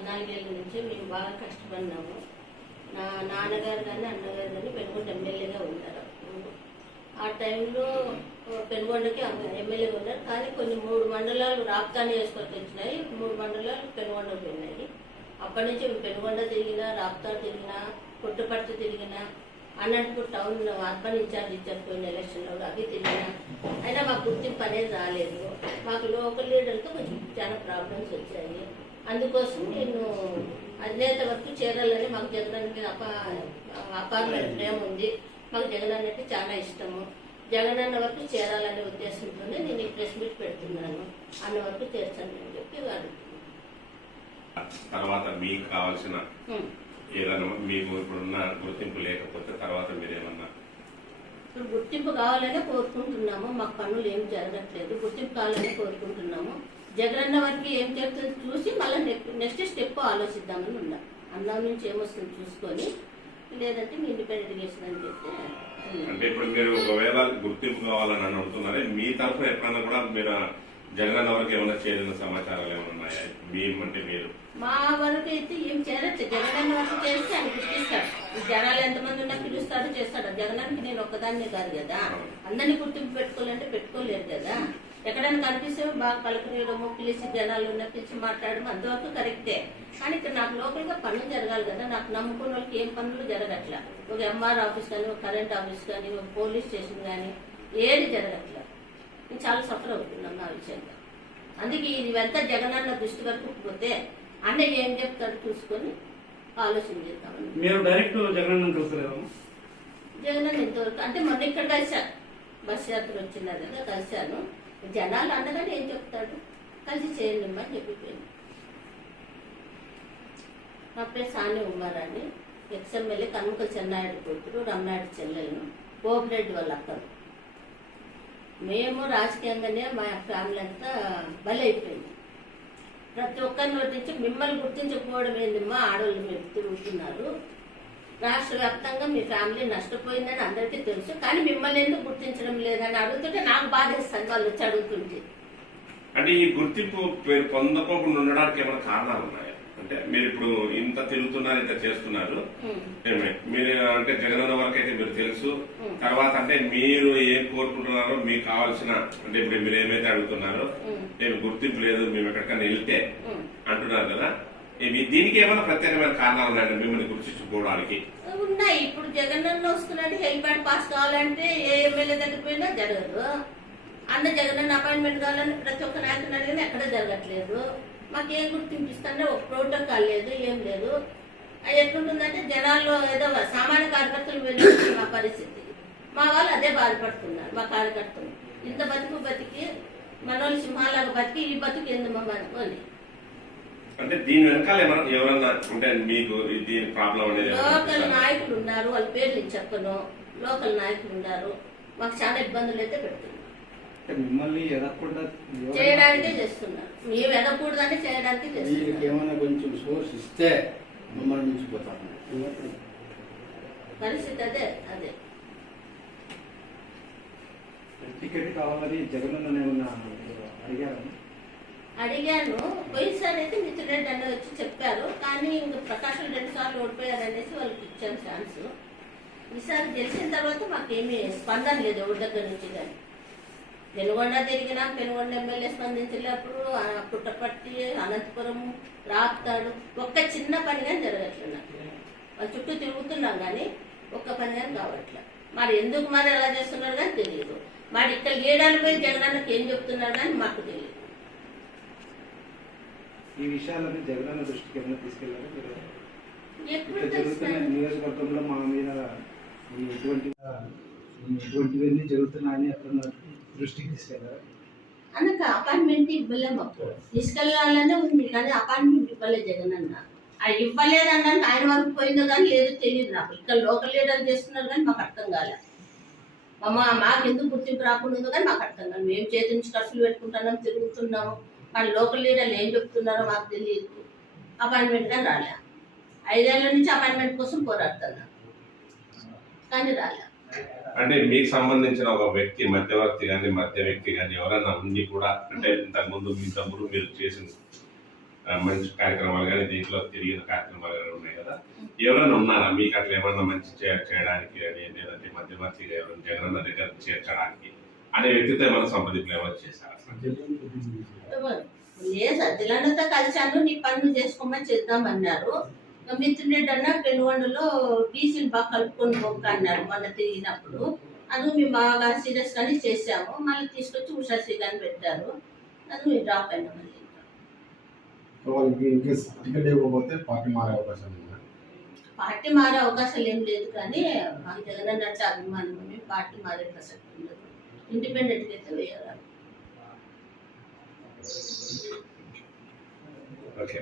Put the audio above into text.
పద్నాలుగేళ్ళ నుంచి మేము బాగా కష్టపడినాము. నా నాన్నగారు కానీ అన్నగారు కానీ పెనుగొండ ఎమ్మెల్యేగా ఉన్నారు ఆ టైంలో పెనుగొండకి ఎమ్మెల్యేగా ఉన్నారు. కానీ కొన్ని మూడు మండలాలు రాప్తాని వేసుకొని వచ్చినాయి. మూడు మండలాలు పెనుగొండకు ఉన్నాయి అప్పటి నుంచి పెనుగొండ తిరిగినా రాప్తా తిరిగినా పుట్టుపట్టు తిరిగినా అనంతపూర్ టౌన్ అర్బన్ ఇన్ఛార్జ్ ఇచ్చారు పోయిన ఎలక్షన్లో అవి తిరిగినా. అయినా మాకు గుర్తింపు అనేది రాలేదు. మాకు లోకల్ లీడర్తో కొంచెం చాలా ప్రాబ్లమ్స్ వచ్చాయి. అందుకోసం నేను అధినేత వరకు చేరాలని మాకు జగన్ మీద అపా అపారమైన ప్రేమ ఉంది. మాకు జగన్ అంటే చాలా ఇష్టము. జగన్ అన్న వరకు చేరాలనే ఉద్దేశంతోనే నేను ఈ ప్రెస్ మీట్ పెడుతున్నాను. అన్న వరకు చేర్చాను అని చెప్పి తర్వాత మీకు కావాల్సిన ఏదైనా మీకు ఇప్పుడున్న గుర్తింపు లేకపోతే తర్వాత మీరు ఏమన్నా ఇప్పుడు గుర్తింపు కావాలనే కోరుకుంటున్నాము. మాకు పనులు ఏం జరగట్లేదు. గుర్తింపు కావాలనే కోరుకుంటున్నాము. జగనన్న వరకు ఏం చేస్తుందో చూసి మళ్ళీ నెక్స్ట్ స్టెప్ ఆలోచిద్దామని ఉన్నాం. అన్నం నుంచి ఏమొస్తుంది చూసుకొని లేదంటే మీ ఇండిపెండెంట్ చేసిన అని చెప్తే అంటే ఇప్పుడు మీరు ఒకవేళ గుర్తింపు కావాలని అని అనుకున్నారే మీ తరఫున ఎప్పుడన్నా కూడా మీరు జగన్ వరకు ఏమైనా చేరిన సమాచారాలు ఏమైనా ఉన్నాయా? మీ అంటే మీరు. మా వరకు అయితే ఏం చేరట్లేదు జగనన్న వరకు చేస్తే ఆయన గుర్తిస్తాడు. జనాలు ఎంతమంది ఉన్నా పిలుస్తాడు చేస్తాడు. జగనానికి నేను ఒక్కదాన్నే కాదు కదా. అందరినీ గుర్తింపు పెట్టుకోవాలంటే పెట్టుకోలేరు కదా. ఎక్కడైనా కనిపిస్తే బాగా పలకరియడము పిలిచి జనాలు ఉన్న పిలిచి మాట్లాడడం అంతవరకు కరెక్టే. కానీ ఇక్కడ నాకు లోకల్గా పనులు జరగాలి కదా నాకు నమ్ముకున్న వాళ్ళకి ఏం పనులు జరగట్లా. ఒక ఎంఆర్ ఆఫీస్ కానీ ఒక కరెంట్ ఆఫీస్ కానీ ఒక పోలీస్ స్టేషన్ కానీ ఏది జరగట్లా. నేను చాలా సఫర్ అవుతున్నాను ఆ విషయంగా అందుకే ఇదంతా జగనన్న దృష్టి వరకు పోతే అన్న ఏం చెప్తాడు చూసుకొని ఆలోచన చేద్దామని. మీరు డైరెక్ట్ జగన్ జగనన్న ఇంతవరకు అంటే మొన్న ఇక్కడ కలిశాను బస్ యాత్ర వచ్చినది కదా కలిశాను జనాలు అన్నగానే ఏం చెప్తాడు? కలిసి చేయండి అని చెప్పిపోయింది. నా పేరు సాని అని ఎక్స్ఎమ్మెల్యే కనుక చెన్నాయుడు కూతురు రమనాయుడు చెల్లెలను కోఆపరేటివ్ వాళ్ళ అక్కలు. మేము రాజకీయంగానే మా ఫ్యామిలీ అంతా బలైపోయింది అయిపోయింది. ప్రతి ఒక్కరిని నుంచి మిమ్మల్ని గుర్తించకపోవడం ఏందమ్మా? ఆడవాళ్ళు మీరు తిరుగుతున్నారు. రాష్ట్ర వ్యాప్తంగా మీ ఫ్యామిలీ నష్టపోయిందని అందరికీ తెలుసు కానీ మిమ్మల్ని ఎందుకు గుర్తించడం లేదని అడుగుతుంటే నాకు బాధేస్తుంది వాళ్ళు వచ్చి అడుగుతుంటే అంటే ఈ గుర్తింపు పొందకోకుండా ఉండడానికి ఏమైనా కారణాలు ఉన్నాయా అంటే మీరు ఇప్పుడు ఇంత తిరుగుతున్నారు ఇంత చేస్తున్నారు? మీరు అంటే జగనన్న వరకు అయితే మీరు తెలుసు. తర్వాత అంటే మీరు ఏం కోరుకుంటున్నారో మీకు కావాల్సిన అంటే ఇప్పుడు మీరు ఏమైతే అడుగుతున్నారో. మేము గుర్తింపు లేదు మేము ఎక్కడికైనా వెళ్తే. అంటున్నారు కదా దీనికి ఏమైనా ప్రత్యేకమైన కారణాలు ఉన్నాయండి మిమ్మల్ని గుర్తించుకోవడానికి? ఉన్నాయి. ఇప్పుడు జగనన్న వస్తున్నాడు హెల్మెట్ పాస్ కావాలంటే ఏ ఎమ్మెల్యే దగ్గర పోయినా జరగదు. అన్న జగనన్న అపాయింట్మెంట్ కావాలని ప్రతి ఒక్క నాయకుని అడిగినా ఎక్కడ జరగట్లేదు. మాకేం గుర్తింపిస్తానే ఒక ప్రోటోకాల్ లేదు ఏం లేదు. అది ఎట్లుంటుందంటే జనాల్లో ఏదో సామాన్య కార్యకర్తలు వెళ్ళిన పరిస్థితి. మా వాళ్ళు అదే బాధపడుతున్నారు మా కార్యకర్తలు. ఇంత బతుకు బతికి మనోళ్ళు సింహాలకు బతికి ఈ బతుకు ఎందుకు అనుకోని అంటే దీని వెనకాల ఏమైనా ఎవరన్నా అంటే మీకు దీని ప్రాబ్లం అనేది లోకల్? నాయకులు ఉన్నారు వాళ్ళ పేర్లు నేను చెప్పను. లోకల్ నాయకులు ఉన్నారు. మాకు చాలా ఇబ్బందులు అయితే పెడుతున్నారు అంటే మిమ్మల్ని ఎదగకుండా చేయడానికే చేస్తున్నారు మేము ఎదకూడదని చేయడానికి వీళ్ళకి చేస్తున్నారు ఏమైనా కొంచెం సోర్స్ ఇస్తే మమ్మల్ని మించిపోతాము పరిస్థితి అదే అదే. టికెట్ కావాలని జగన్ ఏమన్నా అడిగారు? అడిగాను. పోయినసారి అయితే మిత్రుడు అన్న వచ్చి చెప్పారు. కానీ ఇంక ప్రకాశం రెండు సార్లు ఓడిపోయారు అనేసి వాళ్ళకి ఇచ్చాను ఛాన్స్ ఈసారి గెలిచిన తర్వాత మాకేమీ స్పందన లేదు ఎవరి దగ్గర నుంచి కానీ. పెనుగొండ తిరిగినా పెనుగొండ ఎమ్మెల్యే స్పందించలేప్పుడు ఆ పుట్టపట్టి అనంతపురం రాప్తాడు ఒక్క చిన్న పని కానీ జరగట్లేదు నాకు. వాళ్ళ చుట్టూ తిరుగుతున్నాం కానీ ఒక్క పని కానీ కావట్లేదు. మరి ఎందుకు మరి ఎలా చేస్తున్నారు కానీ తెలియదు మరి ఇక్కడ గీయడానికి పోయి జగనన్నకి ఏం చెప్తున్నారు కానీ మాకు తెలియదు ఈ విషయాలని జగన్ దృష్టికి ఏమైనా తీసుకెళ్ళారు? మీరు జరుగుతున్న? నియోజకవర్గంలో మా మీద ఎటువంటి ఈ ఎటువంటివన్నీ జరుగుతున్నాయని ఎక్కడ దృష్టికి తీసుకెళ్ళారు? అనక అపాయింట్మెంట్ ఇవ్వలేము అప్పుడు. తీసుకెళ్ళాలనే ఉంది కానీ అపాయింట్మెంట్ ఇవ్వలేదు జగన్ అన్న ఆ ఇవ్వలేదన్న ఆయన వరకు పోయిందో కానీ లేదో తెలియదు నాకు. ఇక్కడ లోకల్ లీడర్ చేస్తున్నారు కానీ మాకు అర్థం కాలే. అమ్మ మాకు ఎందుకు గుర్తింపు రాకుండా ఉందో కానీ మాకు అర్థం కాదు మేము చేతి నుంచి ఖర్చులు పెట్టుకుంటున్నాం తిరుగుతున్నాము కానీ లోకల్ లీడర్లు ఏం చెప్తున్నారో మాకు తెలియదు. అపాయింట్మెంట్ కానీ రాలే. ఐదేళ్ళ నుంచి అపాయింట్మెంట్ కోసం పోరాడుతున్నా. కానీ రాలే. అంటే మీకు సంబంధించిన ఒక వ్యక్తి మధ్యవర్తి కానీ మధ్య వ్యక్తి కానీ ఎవరైనా ఉండి కూడా అంటే ఇంతకుముందు మీ తమ్ముడు మీరు చేసిన మంచి కార్యక్రమాలు కానీ దీంట్లో తిరిగిన కార్యక్రమాలు కానీ ఉన్నాయి కదా. ఎవరైనా ఉన్నారా? మీకు అట్లా ఏమన్నా మంచి చేయడానికి కానీ లేదంటే మధ్యవర్తిగా ఎవరైనా జగనన్న దగ్గర చేర్చడానికి అనే వ్యక్తితో ఏమైనా సంప్రదింపులు ఏమైనా చేశారా? ఏ సజ్జలన్నతో కలిశాను. నీ పనులు చేసుకోమని చేద్దామన్నారు. మిత్రుడు అన్న పెనుగొండలో డీజిల్ బాగా కలుపుకొని బొక్క అన్నారు మొన్న తిరిగినప్పుడు. అది మేము బాగా సీరియస్ గానే చేసాము మళ్ళీ తీసుకొచ్చి ఉషా శ్రీగాని పెట్టారు. అది మేము డ్రాప్ అయినా మళ్ళీ. వాళ్ళకి ఇన్కేస్ టికెట్ ఇవ్వకపోతే పార్టీ మారే అవకాశం ఉందా? పార్టీ మారే అవకాశాలు ఏం లేదు కానీ మాకు జగన్ అంటే అభిమానం. పార్టీ మారే ప్రసక్తి ఉండదు. ఇండిపెండెంట్గా అయితే వేయాలి ఓకే